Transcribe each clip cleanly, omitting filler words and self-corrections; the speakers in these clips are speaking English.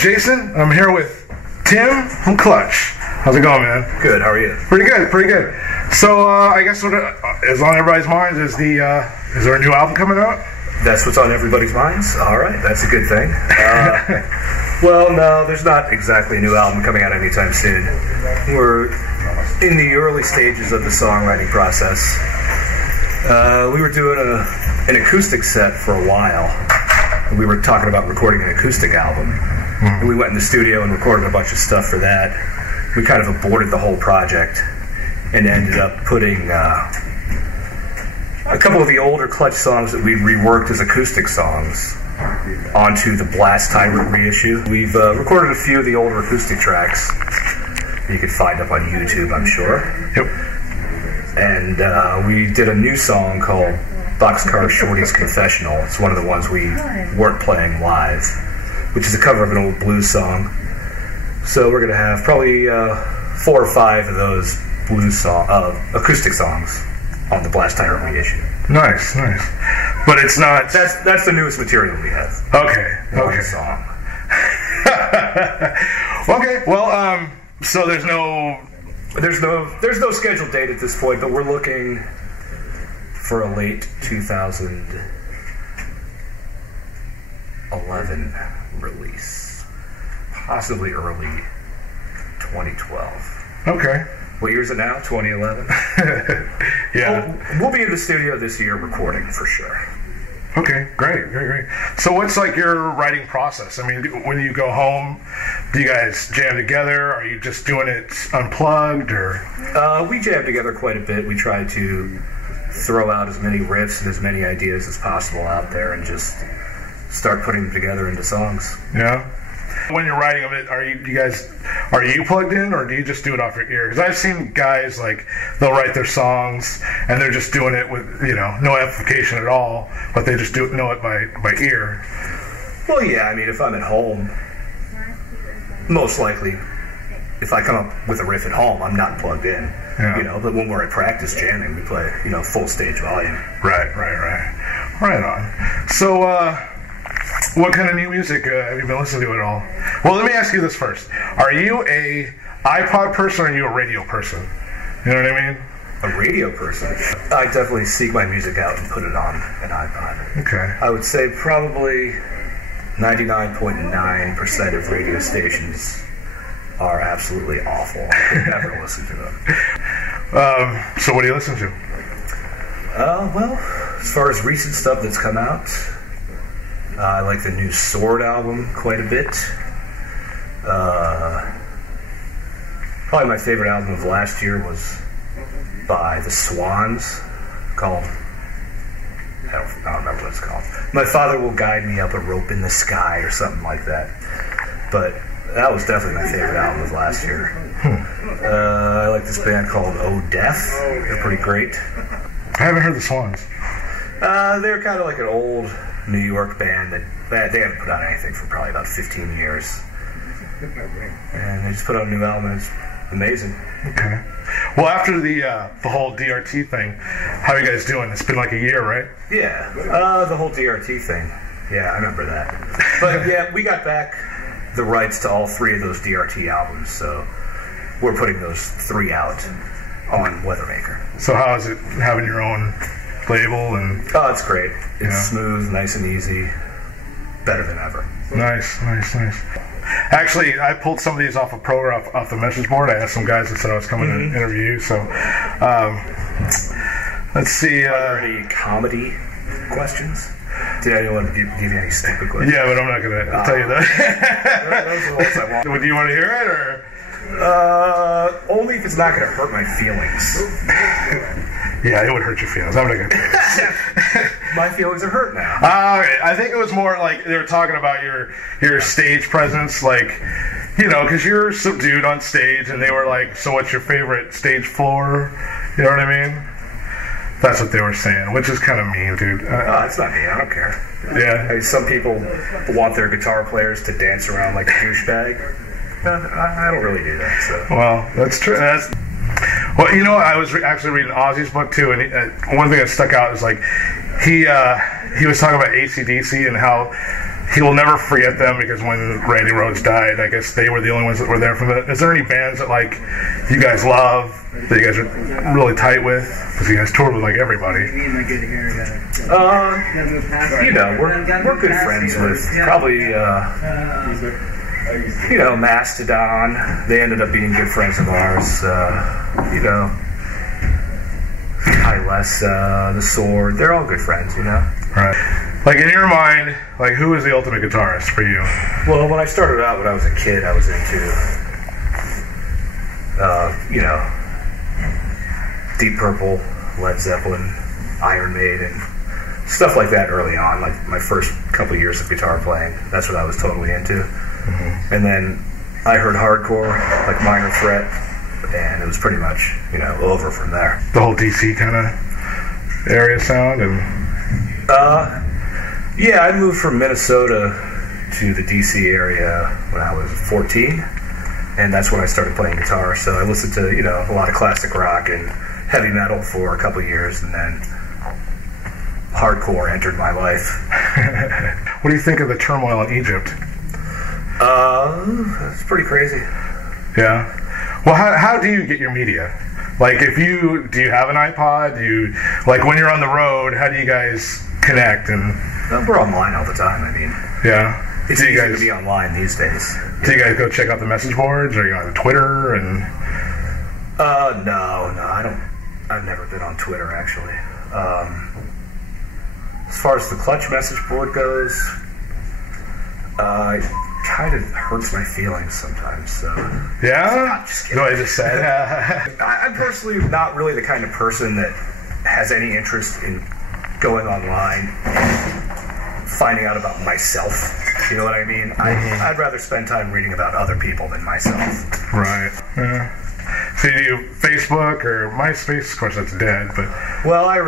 Jason, I'm here with Tim from Clutch. How's it going, man? Good, how are you? Pretty good, pretty good. So, I guess what is on everybody's minds is is there a new album coming out? That's what's on everybody's minds? Alright, that's a good thing. Well, no, there's not exactly a new album coming out anytime soon. We're in the early stages of the songwriting process. We were doing an acoustic set for a while. We were talking about recording an acoustic album. And we went in the studio and recorded a bunch of stuff for that. We kind of aborted the whole project and ended up putting a couple of the older Clutch songs that we reworked as acoustic songs onto the Blast Tyrant reissue. We've recorded a few of the older acoustic tracks you could find up on YouTube, I'm sure. Yep. And we did a new song called Boxcar Shorty's Confessional. It's one of the ones we weren't playing live, which is a cover of an old blues song. So we're going to have probably 4 or 5 of those blues acoustic songs on the Blast Tyrant reissue. Nice, nice. But it's not... That's the newest material we have. Okay, One song. Okay, well, so there's no scheduled date at this point, but we're looking for a late 2011 release, possibly early 2012. Okay. What year is it now? 2011? Yeah. We'll be in the studio this year recording for sure. Okay, great, great, great. So what's like your writing process? I mean, when you go home, do you guys jam together? Are you just doing it unplugged, or? We jam together quite a bit. We try to throw out as many riffs and as many ideas as possible out there and just start putting them together into songs. Yeah. When you're writing of it, are you plugged in, or do you just do it off your ear? Because I've seen guys, like, they'll write their songs and they're just doing it with, no amplification at all, but they just know it by ear. Well, yeah, I mean, if I'm at home, most likely, if I come up with a riff at home, I'm not plugged in. Yeah. But when we're at practice jamming, we play, full stage volume. Right on. So, what kind of new music have you been listening to at all? Well, let me ask you this first. Are you a iPod person, or are you a radio person? You know what I mean? A radio person? I definitely seek my music out and put it on an iPod. Okay. I would say probably 99.9% of radio stations are absolutely awful. I could never listen to them. So what do you listen to? Well, as far as recent stuff that's come out, I like the new Sword album quite a bit. Probably my favorite album of last year was by the Swans, called, I don't remember what it's called. My Father Will Guide Me Up a Rope in the Sky, or something like that. But that was definitely my favorite album of last year. I like this band called Oh Death. They're pretty great. I haven't heard the Swans. They're kind of like an old New York band that they haven't put out anything for probably about 15 years. And they just put out a new album, and it's amazing. Okay. Well, after the whole DRT thing, how are you guys doing? It's been like a year, right? Yeah, the whole DRT thing. Yeah, I remember that. But yeah, we got back the rights to all 3 of those DRT albums, so we're putting those 3 out on Weathermaker. So how is it having your own label? And oh, it's great. It's smooth, nice and easy. Better than ever. Nice. Actually, I pulled some of these off off the message board. I asked some guys that said I was coming to interview you. So let's see. Are there any comedy questions? Did anyone give you any stupid questions? Yeah, but I'm not going to tell you that. Those are the ones I want. Do you want to hear it, or? Only if it's not going to hurt my feelings. Yeah, it would hurt your feelings. I'm not going to tell you. My feelings are hurt now. Okay. I think it was more like they were talking about your stage presence, like, you know, because you're subdued on stage, and they were like, so what's your favorite stage floor? You know what I mean? That's what they were saying, which is kind of mean, dude. That's not me. I don't care. Yeah. I mean, some people want their guitar players to dance around like a douchebag. I don't really do that. So. Well, that's true. Well, you know, I was actually reading Ozzy's book too, and one thing that stuck out is like he was talking about AC/DC and how he will never forget them because when Randy Rhoads died, I guess they were the only ones that were there for that. Is there any bands that like you guys love that you guys are really tight with? Because you guys toured with like everybody. You know, we're good friends with probably. You know, Mastodon, they ended up being good friends of ours. You know, Less, The Sword, they're all good friends, you know? Right. Like, in your mind, like, who is the ultimate guitarist for you? Well, when I started out, when I was a kid, I was into, you know, Deep Purple, Led Zeppelin, Iron Maiden, stuff like that early on, like my first couple years of guitar playing. That's what I was totally into. Mm-hmm. And then I heard hardcore, like Minor Threat, and it was pretty much, you know, over from there. The whole DC kind of area sound? And yeah, I moved from Minnesota to the DC area when I was 14, and that's when I started playing guitar. So I listened to, you know, a lot of classic rock and heavy metal for a couple years, and then hardcore entered my life. What do you think of the turmoil in Egypt? It's pretty crazy. Yeah. Well, how do you get your media? Like, do you have an iPod? Like, when you're on the road, how do you guys connect? And we're online all the time. I mean, yeah. It's easy to be online these days. Do you guys go check out the message boards, or are you on Twitter? And no, I don't. I've never been on Twitter, actually. As far as the Clutch message board goes, it kind of hurts my feelings sometimes. So yeah, I'm just kidding. No, I just said. I'm personally not really the kind of person that has any interest in going online and finding out about myself. You know what I mean? Mm-hmm. I'd rather spend time reading about other people than myself. Right. Yeah. So you do Facebook or MySpace? Of course, that's dead. But well, I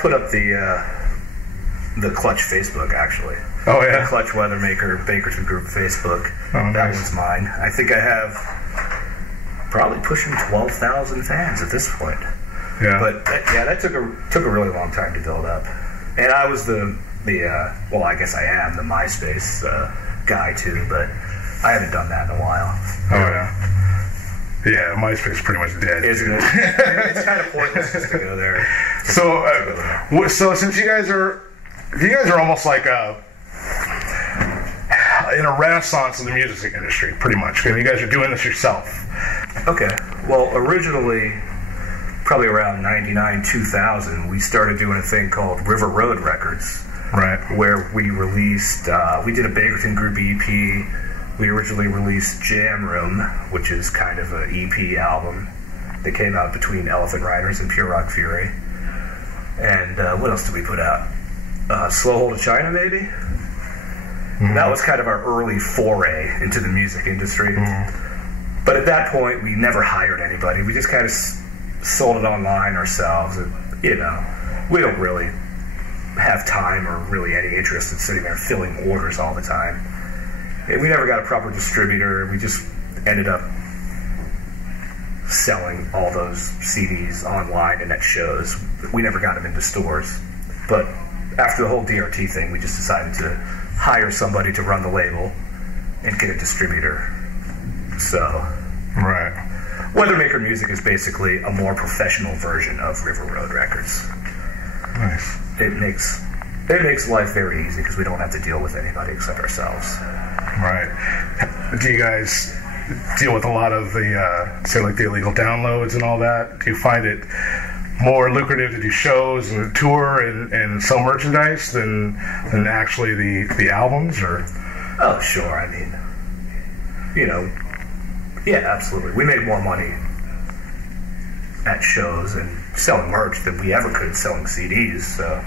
put up the Clutch Facebook, actually. Oh yeah. The Clutch Weathermaker Bakerton Group Facebook. Oh, that nice. one's mine. I think I have probably pushing 12,000 fans at this point. Yeah. But that took a really long time to build up. And I was well, I guess I am the MySpace guy too, but I haven't done that in a while. Oh yeah. Yeah, MySpace is pretty much dead, isn't it? It's kind of pointless just to go there. So since you guys are almost like in a renaissance of the music industry, pretty much. You guys are doing this yourself. Okay. Well, originally, probably around 99, 2000, we started doing a thing called River Road Records. Right. Where we released, we did a Bakerton Group EP. We originally released Jam Room, which is kind of an EP album that came out between Elephant Riders and Pure Rock Fury. And what else did we put out? Slow Hold of China, maybe? Mm-hmm. That was kind of our early foray into the music industry. Mm-hmm. But at that point, we never hired anybody. We just kind of sold it online ourselves. And, you know, we don't really have time or really any interest in sitting there filling orders all the time. And we never got a proper distributor. We just ended up selling all those CDs online and at shows. We never got them into stores. But after the whole DRT thing, we just decided to hire somebody to run the label and get a distributor. So, right. Weathermaker Music is basically a more professional version of River Road Records. Nice. It makes life very easy because we don't have to deal with anybody except ourselves. Right. Do you guys deal with a lot of the, say, like the illegal downloads and all that? Do you find it more lucrative to do shows and tour and sell merchandise than actually the albums, or? Oh, sure. I mean, you know, yeah, absolutely. We made more money at shows and selling merch than we ever could selling CDs. So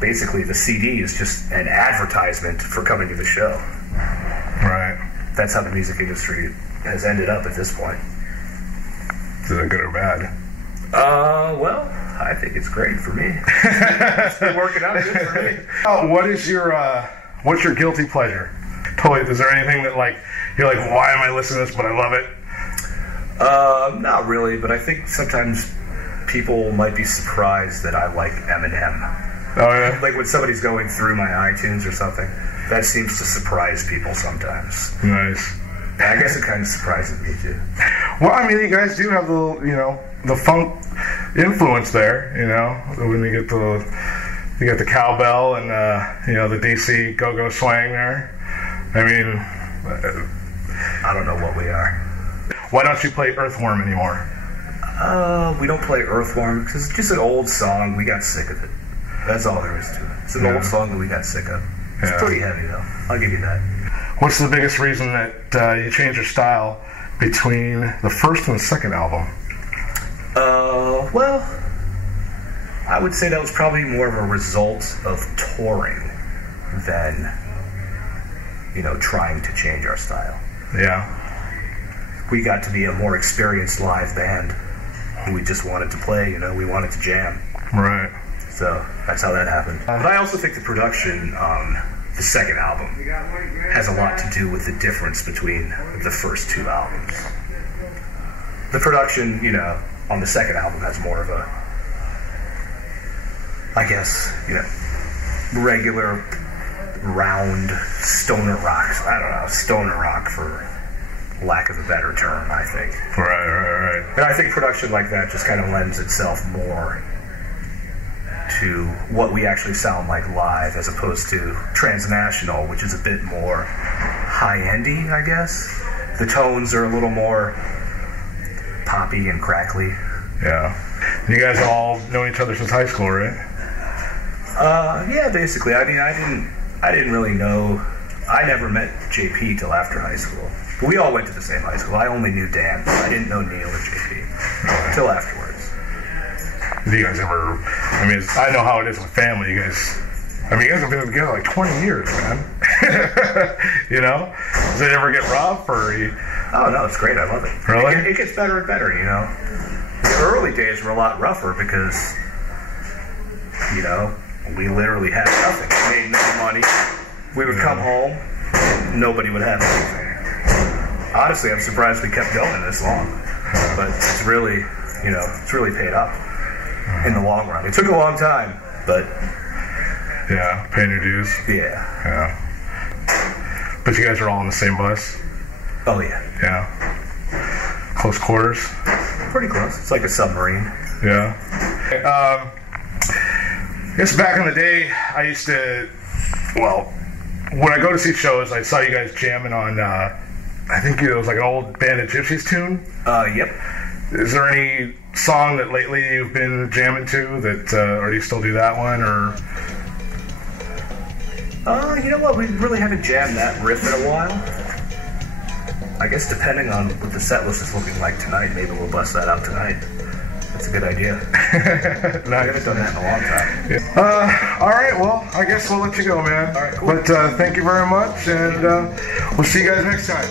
basically, the CD is just an advertisement for coming to the show. Right. That's how the music industry has ended up at this point. Is it good or bad? Well, I think it's great for me. It's been working out good for me. What's your guilty pleasure? Totally. Is there anything that you're like, why am I listening to this, but I love it? Not really, but I think sometimes people might be surprised that I like Eminem. Oh yeah. Like when somebody's going through my iTunes or something, that seems to surprise people sometimes. Nice. I guess it kind of surprises me too. Well, I mean, you guys do have the funk influence there. When you get the cowbell and the DC go-go swang there. I mean, I don't know what we are. Why don't you play Earthworm anymore? We don't play Earthworm because it's just an old song. We got sick of it. That's all there is to it. It's an old song that we got sick of. It's pretty heavy though. I'll give you that. What's the biggest reason that you changed your style between the first and the second album? Well, I would say that was probably more of a result of touring than, trying to change our style. Yeah. We got to be a more experienced live band. We just wanted to play, we wanted to jam. Right. So that's how that happened. But I also think the production on the second album has a lot to do with the difference between the first two albums. The production, on the second album has more of a, I guess, regular, round stoner rock. I don't know, stoner rock for lack of a better term, I think. Right. And I think production like that just kind of lends itself more to what we actually sound like live as opposed to Transnational, which is a bit more high-endy, I guess. The tones are a little more poppy and crackly. Yeah. You guys all know each other since high school, right? Yeah, basically. I mean, I didn't really know. I never met JP till after high school. But we all went to the same high school. I only knew Dan. I didn't know Neil or JP till afterwards. Do you guys ever? I mean, I know how it is with family. You guys have been together like 20 years, man. Does it ever get rough, or you? Oh no, it's great. I love it. Really? It gets better and better. The early days were a lot rougher because, we literally had nothing. We made no money. We would come home, and nobody would have anything. Honestly, I'm surprised we kept going this long. But it's really, it's really paid off in the long run. It took a long time, but yeah, paying your dues. Yeah. But you guys are all on the same bus. Oh yeah. Yeah. Close quarters. Pretty close. It's like a submarine. Yeah. I guess back in the day, I used to. Well, when I go to see shows, I saw you guys jamming on. I think it was like an old Band of Gypsies tune. Yep. Is there any song that lately you've been jamming to that, or do you still do that one, or? You know what? We really haven't jammed that riff in a while. I guess depending on what the set list is looking like tonight, maybe we'll bust that out tonight. That's a good idea. Nice. I haven't done that in a long time. Yeah. All right, well, I guess we'll let you go, man. All right, cool. But thank you very much, and we'll see you guys next time.